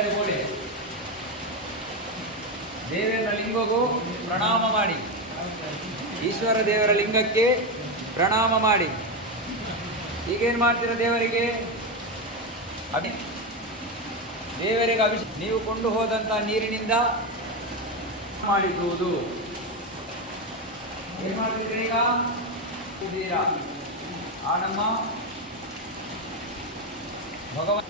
ಇದೆ ಗೋಡೆ ದೇವರ ಲಿಂಗಗೂ ಪ್ರಣಾಮ ಮಾಡಿ. ಈಶ್ವರ ದೇವರ ಲಿಂಗಕ್ಕೆ ಪ್ರಣಾಮ ಮಾಡಿ. ಈಗೇನು ಮಾಡ್ತೀರ ದೇವರಿಗೆ? ಅಭಿ ದೇವರಿಗೆ ಅಭಿಷೇಕ ನೀವು ಕೊಂಡು ಹೋದಂಥ ನೀರಿನಿಂದ ಮಾಡಿಸುವುದು. ಏನು ಮಾಡ್ತಿದ್ರಿ ಈಗ? ಇದ್ದೀರಾ ಆ ನಮ್ಮ ಭಗವಂತ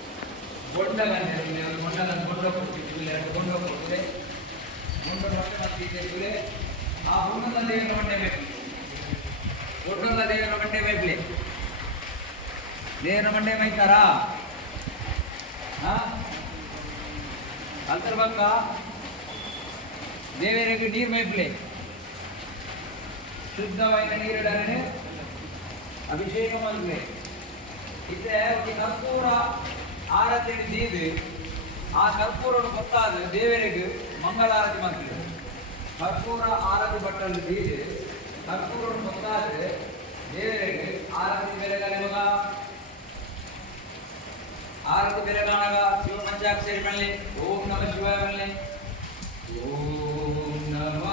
ಗೊಂಡ ಗಂಟೆ ಗೊಂಡನ ಮುಂದೆ ಕೊಡ್ತಿದ್ವಿ ಎರಡು ಗೊಂಡ ಕೊಡ್ತದೆ ಗೊಂಡ ಮತ್ತೆ ಮಾಡ್ತಿದ್ದೇವೆ ಆ ಹುಣ್ಣದ ದೇವರ ಮಂಡೆ ಬೇಕು. ಹುಣ್ಣದ ದೇವರ ಮಂಡೆ ಬೇಕಲಿ. ದೇವರ ಮಂಡೆ ಮೈತಾರಾ ಹಾ? ಅಂತರ್ಬಕ್ಕ ದೇವರಿಗೆ ನೀರು ಮೈಪ್ಲೆ ಶುದ್ಧವಾದ ನೀರಿಡನೆ ಅಭಿಷೇಕ ಮಾಡಲಿ ಇತ್ತೆ ಒಂದು ಆರತಿ ನೀರು ಆ ಕರ್ಪೂರನ್ನು ಗೊತ್ತಾದ ದೇವರಿಗೆ ಮಂಗಳಾರತಿ ಮಾಡ್ತೀವಿ ಕರ್ಪೂರ ಆರತಿ ಬಟ್ಟಲು ನೀರು ಕರ್ಪೂರನ್ನು ಗೊತ್ತಾದ್ರೆ ದೇವರಿಗೆ ಆರತಿ ಬೆಲೆ ಮಗ. ಆರತಿ ಬೆಲೆಗಾಣಗ ಶಿವ ಪಂಚಾಕ್ಷರಿ ಬನ್ನಿ, ಓಂ ನಮ ಶಿವಾಯ ಬನ್ನಿ. ಓಂ ನಮ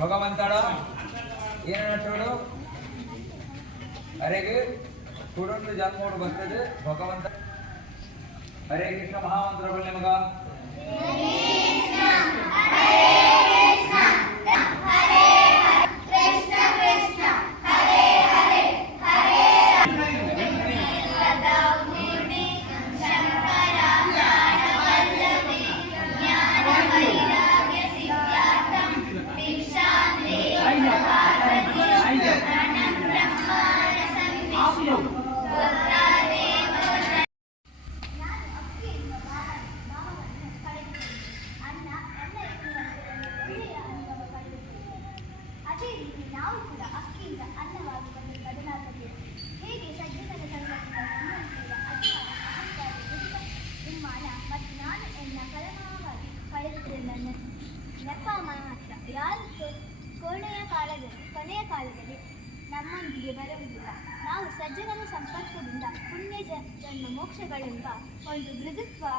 ಭಗವಂತಡ ಏನ ಅರೆಗೆ ಕುಡೊಂದು ಜನ್ಮೋಡು ಬರ್ತದೆ ಭಗವಂತ. ಹರೇ ಕೃಷ್ಣ ಮಹಾಮಂತ್ರಗಳು ಬಲ್ಲೆ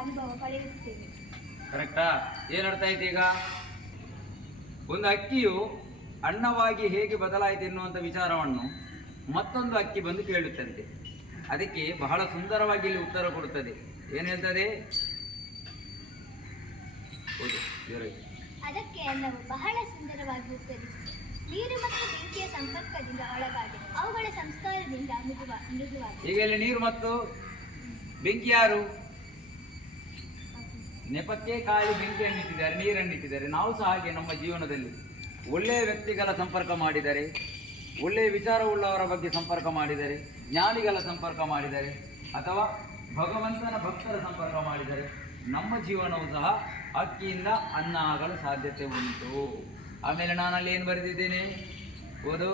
ಅನುಭವ ಪಡೆಯುತ್ತೇವೆ. ಕರೆಕ್ಟಾ? ಏನ್ ಅರ್ಥ ಆಯ್ತು ಈಗ? ಒಂದು ಅಕ್ಕಿಯು ಅನ್ನವಾಗಿ ಹೇಗೆ ಬದಲಾಯಿತು ಎನ್ನುವಂಥ ವಿಚಾರವನ್ನು ಮತ್ತೊಂದು ಅಕ್ಕಿ ಬಂದು ಕೇಳುತ್ತಂತೆ. ಅದಕ್ಕೆ ಬಹಳ ಸುಂದರವಾಗಿ ಇಲ್ಲಿ ಉತ್ತರ ಕೊಡುತ್ತದೆ. ಏನು ಹೇಳ್ತದೆ. ಅದಕ್ಕೆ ಅನ್ನವು ಬಹಳ ಸುಂದರವಾಗಿ ಉತ್ತರಿಸಿದೆ. ನೀರು ಮತ್ತು ಬೆಂಕಿಯ ಸಂಪರ್ಕದಿಂದ ಒಳಗಾಗಿದೆ ಅವುಗಳ ಸಂಸ್ಕಾರದಿಂದ ಮೃದುವ ಮೃದುವಾಗಿದೆ. ಈಗ ಇಲ್ಲಿ ನೀರು ಮತ್ತು ಬೆಂಕಿ ಯಾರು? ನೆಪಕ್ಕೆ ಕಾಯಿ ಬೆಂಕಿಯನ್ನು ಇಟ್ಟಿದ್ದಾರೆ, ನೀರನ್ನು ಇಟ್ಟಿದ್ದಾರೆ. ನಾವು ಸಹ ಹಾಗೆ ನಮ್ಮ ಜೀವನದಲ್ಲಿ ಒಳ್ಳೆಯ ವ್ಯಕ್ತಿಗಳ ಸಂಪರ್ಕ ಮಾಡಿದರೆ ಒಳ್ಳೆಯ ವಿಚಾರವುಳ್ಳವರ ಬಗ್ಗೆ ಸಂಪರ್ಕ ಮಾಡಿದರೆ, ಜ್ಞಾನಿಗಳ ಸಂಪರ್ಕ ಮಾಡಿದರೆ, ಅಥವಾ ಭಗವಂತನ ಭಕ್ತರ ಸಂಪರ್ಕ ಮಾಡಿದರೆ, ನಮ್ಮ ಜೀವನವು ಸಹ ಅಕ್ಕಿಯಿಂದ ಅನ್ನ ಆಗಲು ಸಾಧ್ಯತೆ ಉಂಟು. ಆಮೇಲೆ ನಾನಲ್ಲಿ ಏನು ಬರೆದಿದ್ದೇನೆ? ಓದು.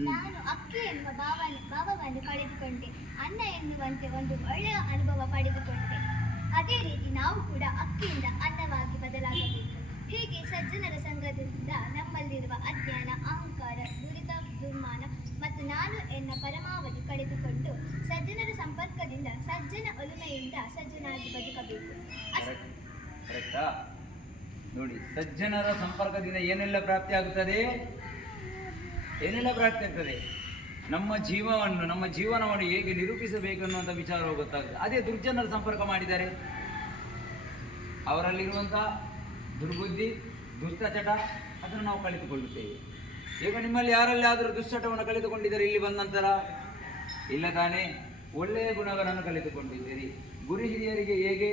ನಾನು ಅಕ್ಕಿ ಎನ್ನುವ ಭಾವನ ಭಾವವನ್ನು ಕಳೆದುಕೊಂಡೆ. ಅನ್ನ ಎನ್ನುವಂತೆ ಒಂದು ಒಳ್ಳೆಯ ಅನುಭವ ಪಡೆದುಕೊಂಡೆ. ಅದೇ ರೀತಿ ನಾವು ಕೂಡ ಅಕ್ಕಿಯಿಂದ ಅನ್ನವಾಗಿ ಬದಲಾಗಬೇಕು. ಹೀಗೆ ಸಜ್ಜನರ ಸಂಘದಿಂದ ನಮ್ಮಲ್ಲಿರುವ ಅಜ್ಞಾನ, ಅಹಂಕಾರ, ದುರಿತ, ದುರ್ಮಾನ ಮತ್ತು ನಾನು ಎನ್ನ ಪರಮಾವಧಿ ಕಳೆದುಕೊಂಡು ಸಜ್ಜನರ ಸಂಪರ್ಕದಿಂದ ಸಜ್ಜನ ಒಲುಮೆಯಿಂದ ಸಜ್ಜನಾಗಿ ಬದುಕಬೇಕು. ನೋಡಿ, ಸಜ್ಜನರ ಸಂಪರ್ಕದಿಂದ ಏನೆಲ್ಲ ಪ್ರಾಪ್ತಿ ಆಗುತ್ತದೆ? ಏನೆಲ್ಲ ಪ್ರಾಪ್ತಿ ಆಗ್ತದೆ? ನಮ್ಮ ಜೀವವನ್ನು, ನಮ್ಮ ಜೀವನವನ್ನು ಹೇಗೆ ನಿರೂಪಿಸಬೇಕು ಅನ್ನುವಂಥ ವಿಚಾರವು ಗೊತ್ತಾಗುತ್ತೆ. ಅದೇ ದುರ್ಜನರ ಸಂಪರ್ಕ ಮಾಡಿದ್ದಾರೆ. ಅವರಲ್ಲಿರುವಂಥ ದುರ್ಬುದ್ಧಿ, ದುಷ್ಟಚಟ ಅದನ್ನು ನಾವು ಕಳೆದುಕೊಳ್ಳುತ್ತೇವೆ. ಈಗ ನಿಮ್ಮಲ್ಲಿ ಯಾರಲ್ಲಿ ಆದರೂ ದುಶ್ಚಟವನ್ನು ಕಲಿತುಕೊಂಡಿದ್ದಾರೆ ಇಲ್ಲಿ ಬಂದ ನಂತರ? ಇಲ್ಲ ತಾನೇ, ಒಳ್ಳೆಯ ಗುಣಗಳನ್ನು ಕಲಿತುಕೊಂಡಿದ್ದೀರಿ ಗುರು ಹಿರಿಯರಿಗೆ ಹೇಗೆ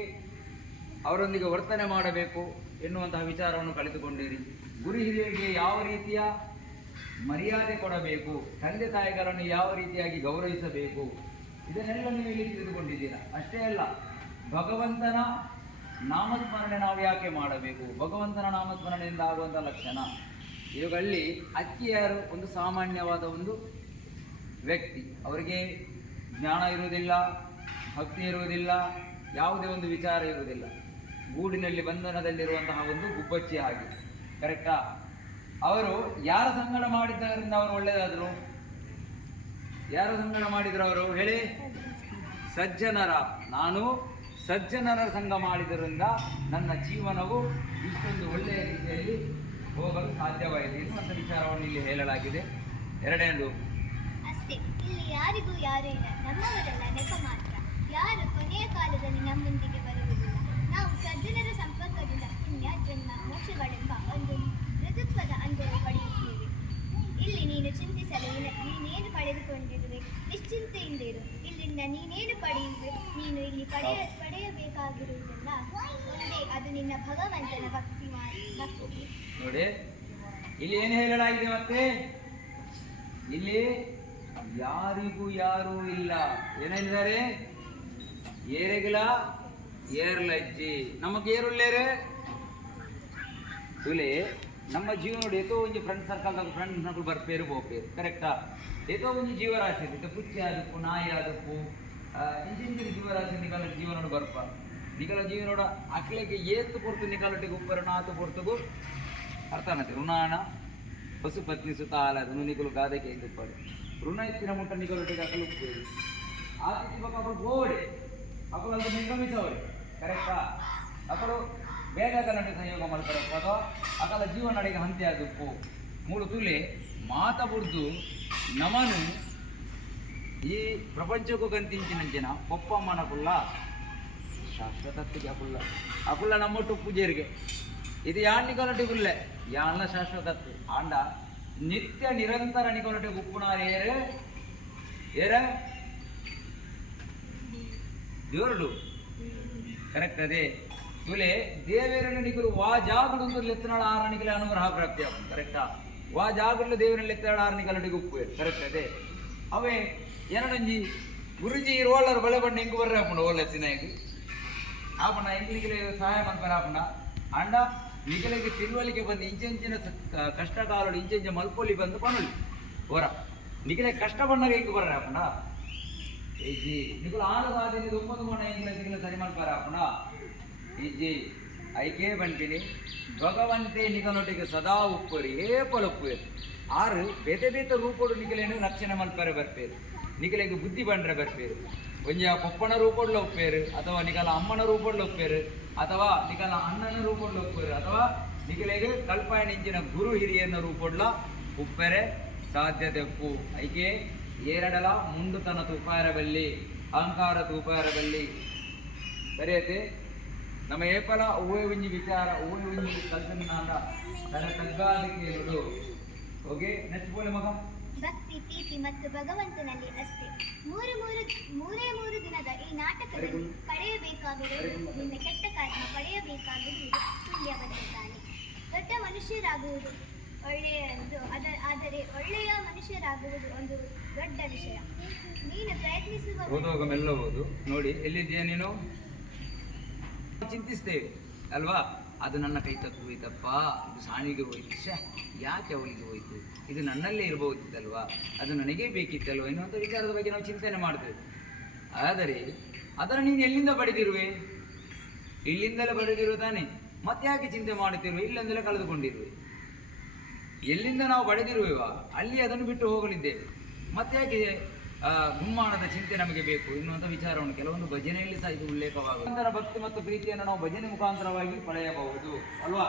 ಅವರೊಂದಿಗೆ ವರ್ತನೆ ಮಾಡಬೇಕು ಎನ್ನುವಂತಹ ವಿಚಾರವನ್ನು ಕಲಿತುಕೊಂಡಿರಿ ಗುರು ಹಿರಿಯರಿಗೆ ಯಾವ ರೀತಿಯ ಮರ್ಯಾದೆ ಕೊಡಬೇಕು, ತಂದೆ ತಾಯಿಗಳನ್ನು ಯಾವ ರೀತಿಯಾಗಿ ಗೌರವಿಸಬೇಕು, ಇದನ್ನೆಲ್ಲ ನೀವು ಇಲ್ಲಿ ತಿಳಿದುಕೊಂಡಿದ್ದೀರಾ? ಅಷ್ಟೇ ಅಲ್ಲ, ಭಗವಂತನ ನಾಮಸ್ಮರಣೆ ನಾವು ಯಾಕೆ ಮಾಡಬೇಕು? ಭಗವಂತನ ನಾಮಸ್ಮರಣೆಯಿಂದ ಆಗುವಂಥ ಲಕ್ಷಣ. ಇವುಗಳಲ್ಲಿ ಅಕ್ಕಿಯರು ಒಂದು ಸಾಮಾನ್ಯವಾದ ಒಂದು ವ್ಯಕ್ತಿ. ಅವರಿಗೆ ಜ್ಞಾನ ಇರುವುದಿಲ್ಲ, ಭಕ್ತಿ ಇರುವುದಿಲ್ಲ, ಯಾವುದೇ ಒಂದು ವಿಚಾರ ಇರುವುದಿಲ್ಲ. ಗೂಡಿನಲ್ಲಿ ಬಂಧನದಲ್ಲಿರುವಂತಹ ಒಂದು ಗುಬ್ಬಚ್ಚಿ ಹಾಗೆ. ಕರೆಕ್ಟಾ ಅವರು ಯಾರ ಸಂಗಡ ಮಾಡಿದ್ದರಿಂದ ಅವರು ಒಳ್ಳೆಯದಾದರು? ಯಾರ ಸಂಗಡ ಮಾಡಿದ್ರು ಅವರು? ಹೇಳಿ. ಸಜ್ಜನರ. ನಾನು ಸಜ್ಜನರ ಸಂಘ ಮಾಡಿದ್ದರಿಂದ ನನ್ನ ಜೀವನವು ಇಷ್ಟೊಂದು ಒಳ್ಳೆಯ ರೀತಿಯಲ್ಲಿ ಹೋಗಲು ಸಾಧ್ಯವಾಯಿತು ಎನ್ನುವಂಥ ವಿಚಾರವನ್ನು ಇಲ್ಲಿ ಹೇಳಲಾಗಿದೆ. ಎರಡನೇದು. ಅಷ್ಟೇ ಇಲ್ಲಿ ಯಾರಿಗೂ ಯಾರೂ ಇಲ್ಲ. ನಮ್ಮವರೆಲ್ಲ ನೆಪ ಮಾತ್ರ. ಯಾರು ಕೊನೆಯ ಕಾಲದಲ್ಲಿ ನಮ್ಮೊಂದಿಗೆ ಬರುವುದಿಲ್ಲ. ನಾವು ಸಜ್ಜನರ ಸಂಪರ್ಕದಿಂದ ಪುಣ್ಯ ಜನ್ಮ ಮೋಕ್ಷಗಳೆಂಬ ಒಂದು ಮೃದುತ್ವದ ಅನುಭವ ಪಡೆಯುತ್ತೇವೆ. ಇಲ್ಲಿ ನೀನು ಚಿಂತಿಸಲು ನಿನ- ನೀನೇನು ಪಡೆದುಕೊಂಡಿರುವೆ? ನಿಶ್ಚಿಂತೆಯಿಂದಿರು. ಇಲ್ಲಿಂದ ನೀನೇನು ಪಡೆಯುವೆ? ನೀನು ಇಲ್ಲಿ ಪಡೆಯ ಒಂದೇ ಅದು ಭಗವಂತನ ಭಕ್ತಿ ಮಾಡಿ ಭಕ್ತಿ. ನೋಡಿ, ಇಲ್ಲಿ ಏನು ಹೇಳಲಾಗಿದೆ ಮತ್ತೆ? ಇಲ್ಲಿ ಯಾರಿಗೂ ಯಾರೂ ಇಲ್ಲ. ಏನೇನಿದ್ದಾರೆ? ಏರೆಗಿಲ, ಏರ್ಲಜ್ಜಿ. ನಮಗೆ ಏರುಳ್ಳೇರೆ ಇಲ್ಲಿ ನಮ್ಮ ಜೀವ ನೋಡಿ, ಏತೋ ಒಂಜಿ ಫ್ರೆಂಡ್ ಸರ್ಕಲ್ ಫ್ರೆಂಡ್ ನಕಲು ಬರ್ಪೇರು ಹೋಗ್ಬೇರು ಕರೆಕ್ಟಾ ಏತೋ ಒಂದು ಜೀವರಾಶಿ ಇದೆ. ಪುಚ್ಚಿ ಆದಕ್ಕೂ, ನಾಯಿ ಆದಪ್ಪು ಇಂಚಿನ ಜೀವರಾಶಿ ನಿಕಲ ಜೀವನೋಡು ಬರ್ಪ ನಿಕಲ ಜೀವನೋಡ ಅಕ್ಲೆಗೆ ಏತು ಪೊರ್ತು ನಿಕಲೊಟ್ಟಿಗೆ ಉಪ್ಪರ ನಾತು ಪೊರ್ತುಗು ಅರ್ಥ ಅನ್ನತ್ತೆ ಋಣಾಣ ಪಶುಪತ್ನಿ ಸುತ ಆಲದನು ನಿಕಲು ಗಾದೆಗೆ ಇದ್ದುಪ್ಪಡು ಋಣ ಎತ್ತಿನ ಮುಟ್ಟ ನಿಕಲೊಟ್ಟಿಗೆ ಅಕಲು ಉಪ್ಪೇರಿ ಆತಿಥಿ ಪಾಪ ಅವರು ಗೋಡೆ ಅಕಲು ಅದು ನಿರ್ಗಮಿಸವಳೆ ಕರೆಕ್ಟಾ? ಅಕಲು ಬೇಗ ಕನ್ನಡ ಸಂಯೋಗ ಮಾಡ್ತಾರೆ ಅಥವಾ ಅಕಲ ಜೀವನಡಿಗೆ ಹಂತೆ ಆದಪ್ಪು ಮೂಳು ತುಲೆ, ಮಾತ ಬುಡ್ದು ನಮನು ಈ ಪ್ರಪಂಚಕ್ಕೂ ಕಂತಿಂಚಿನಂಚಿನ ಪೊಪ್ಪಮ್ಮನ ಕುಲ್ಲ ಶಾಶ್ವತತ್ತಿಗೆ ಅಕುಲ್ಲ ಅಕುಲ್ಲ ನಮ್ಮೊಟ್ಟು ಪೂಜೆರಿಗೆ ಇದು ಯಾನ್ ನಿಕೊಲಟಿ ಕುಲ್ಲೆ ಶಾಶ್ವತತ್ತು ಆಂಡ ನಿತ್ಯ ನಿರಂತರ ನಿಕೊಲಟಿ ಉಪ್ಪುನಾರೇರು ಏರ. ದೇವರುಡು. ಕರೆಕ್ಟ್ ಅದೇ. ತುಲೆ ದೇವೇರನ ನಿಗುರು ವಾ ಜಾಗುಡು ಲೆತ್ತನಾಳ ಆರಣಿಗಲೇ ಅನುಗ್ರಹ ಪ್ರಾಪ್ತಿ ಕರೆಕ್ಟಾ ವಾ ಜಾಗುಡ್ಲು ದೇವರನ್ನ ಲೆತ್ತನಾಳ ಆರಣಿಕಲಟಿಗೆ ಉಪ್ಪು ಕರೆಕ್ಟ್ ಅದೇ. ಅವೇ ಬಣ್ಣ ಹೆಂಗ್ ಬರ್ರೆ ಆಪುಂಡ ಓಲೆತ್ತಿನ ಹೆಂಗ್ ಆಪುಂಡ ಎಂಗ್ಲಿಗೆ ಸಹಾಯ ಮಾಡ್ತಾರೆ ಆಪುಂಡ ಅಂಡ ನಿಗಲಿಗೆ ತಿಳುವಳಿಕೆ ಬಂದು ಇಂಚೆಂಚಿನ ಸ- ಕ- ಕಷ್ಟ ಕಾಲೋಡು ಇಂಚೆಂಚ ಮಲ್ಪೊಲಿ ಬಂದು ಪಣುಲಿ ಹೊರ ನಿಗಲೆ ಕಷ್ಟ ಬಂದಾಗ ಹೆಂಗ್ ಬರ್ರೆ ಆಪುಂಡ ಈಜಿ ನಿಗುಲು ಆಳ ಸಾಧಿಸಿದ ಒಪ್ಪದು ಮಣ ಹೆಂಗಿಲ್ಲ ನಿಗಲ ಸರಿ ಮಾಡ್ತಾರೆ ಆಪುಂಡ ಈಜಿ ಐಕೆ ಬಂಟಿನಿ ಭಗವಂತೆ ನಿಗನೊಟ್ಟಿಗೆ ಸದಾ ಉಪ್ಪರಿ, ಏ ಪಲುಪ್ಪು ಆರು, ಬೇತೆ ಬೇತ ರೂಪೋಡು ನಿಗಲೇನು ರಕ್ಷಣೆ ಮಲ್ಪರೆ ಬರ್ಪೇರು. ನಿಗಲಿಗೆ ಬುದ್ಧಿ ಬಂಡ್ರೆ ಬರ್ಪೇರು. ಒಂಜ ಪೊಪ್ಪನ ರೂಪೊಡ್ಲ ಒಪ್ಪೇರು, ಅಥವಾ ನಿಗಲ ಅಮ್ಮನ ರೂಪೊಡ್ಲ ಒಪ್ಪೇರು, ಅಥವಾ ನಿಗಲ ಅಣ್ಣನ ರೂಪೊಡ್ಲ ಒಪ್ಪೇರು, ಅಥವಾ ನಿಗಲಿಗೆ ಕಲ್ಪಾಯಣಿಂಚಿನ ಗುರು ಹಿರಿಯನ ರೂಪೊಡ್ಲ ಉಪ್ಪೆರೆ ಸಾಧ್ಯತೆ ಉಪ್ಪು. ಐಕೆ ಏರಡಲ ಮುಂಡುತನ ತುಪಾರಬಲ್ಲಿ, ಅಹಂಕಾರ ತುಪಾರಬಲ್ಲಿ. ಸರಿಯತೆ ನಮ್ಮ ಏಪಲ ಊಹೆ ಒಂಜಿ ವಿಚಾರ ಊಹೆ ಒಂಜಿ ಕಲ್ಪನೆ ತನ್ನ ಓಕೆ ನೆಕ್ಸ್ಟ್ ಬೋಲೆ ಮಗ. ಭಕ್ತಿ ಪ್ರೀತಿ ಮತ್ತು ಭಗವಂತನಲ್ಲಿ ಅಷ್ಟೇ. ಮೂರು ಮೂರು ಮೂರೇ ಮೂರು ದಿನದ ಈ ನಾಟಕದಲ್ಲಿ ಕಳೆಯಬೇಕಾಗಿರುವುದು ನಿನ್ನ ಕೆಟ್ಟ ಕರ್ಮ ಪಡೆಯಬೇಕಾಗಿರುವುದು ಪುಣ್ಯವಂತ ತಾನೆ ದೊಡ್ಡ ಮನುಷ್ಯರಾಗುವುದು ಒಳ್ಳೆಯದು ಅದ ಆದರೆ ಒಳ್ಳೆಯ ಮನುಷ್ಯರಾಗುವುದು ಒಂದು ದೊಡ್ಡ ವಿಷಯ. ನೀನು ಪ್ರಯತ್ನಿಸುವ ಓದುವಾಗ ಮೆಲ್ಲಬಹುದು. ನೋಡಿ ಎಲ್ಲಿದೆಯಾ ನೀನು? ಚಿಂತಿಸ್ತೇವೆ ಅಲ್ವಾ? ಅದು ನನ್ನ ಕೈ ತಪ್ಪು ಹೋಯ್ತಪ್ಪ, ಇದು ಸಾಣಿಗೆ ಹೋಯ್ತು. ಶ್ಯಾ ಯಾಕೆ ಅವಳಿಗೆ ಹೋಯ್ತು? ಇದು ನನ್ನಲ್ಲೇ ಇರಬಹುದಿತ್ತಲ್ವಾ ಅದು ನನಗೇ ಬೇಕಿತ್ತಲ್ವ? ಎನ್ನುವಂಥ ವಿಚಾರದ ಬಗ್ಗೆ ನಾವು ಚಿಂತನೆ ಮಾಡ್ತೇವೆ. ಆದರೆ, ಅದನ್ನು ನೀನು ಎಲ್ಲಿಂದ ಪಡೆದಿರುವೆ? ಇಲ್ಲಿಂದಲೇ ಪಡೆದಿರುವ ತಾನೆ. ಮತ್ತೆ ಯಾಕೆ ಚಿಂತೆ ಮಾಡುತ್ತಿರುವೆ? ಇಲ್ಲಿಂದಲೇ ಕಳೆದುಕೊಂಡಿರುವೆ. ಎಲ್ಲಿಂದ ನಾವು ಪಡೆದಿರುವೆವಾ? ಅಲ್ಲಿ ಅದನ್ನು ಬಿಟ್ಟು ಹೋಗಲಿದ್ದೇವೆ. ಮತ್ತೆ ಯಾಕೆ ಗುಮ್ಮಾನದ ಚಿಂತೆ ನಮಗೆ ಬೇಕು ಎನ್ನುವಂಥ ವಿಚಾರವನ್ನು ಕೆಲವೊಂದು ಭಜನೆಯಲ್ಲಿ ಸಹ ಇದು ಉಲ್ಲೇಖವಾಗುತ್ತದೆ ನಂತರ ಭಕ್ತಿ ಮತ್ತು ಪ್ರೀತಿಯನ್ನು ನಾವು ಭಜನೆ ಮುಖಾಂತರವಾಗಿ ಪಡೆಯಬಹುದು ಅಲ್ವಾ?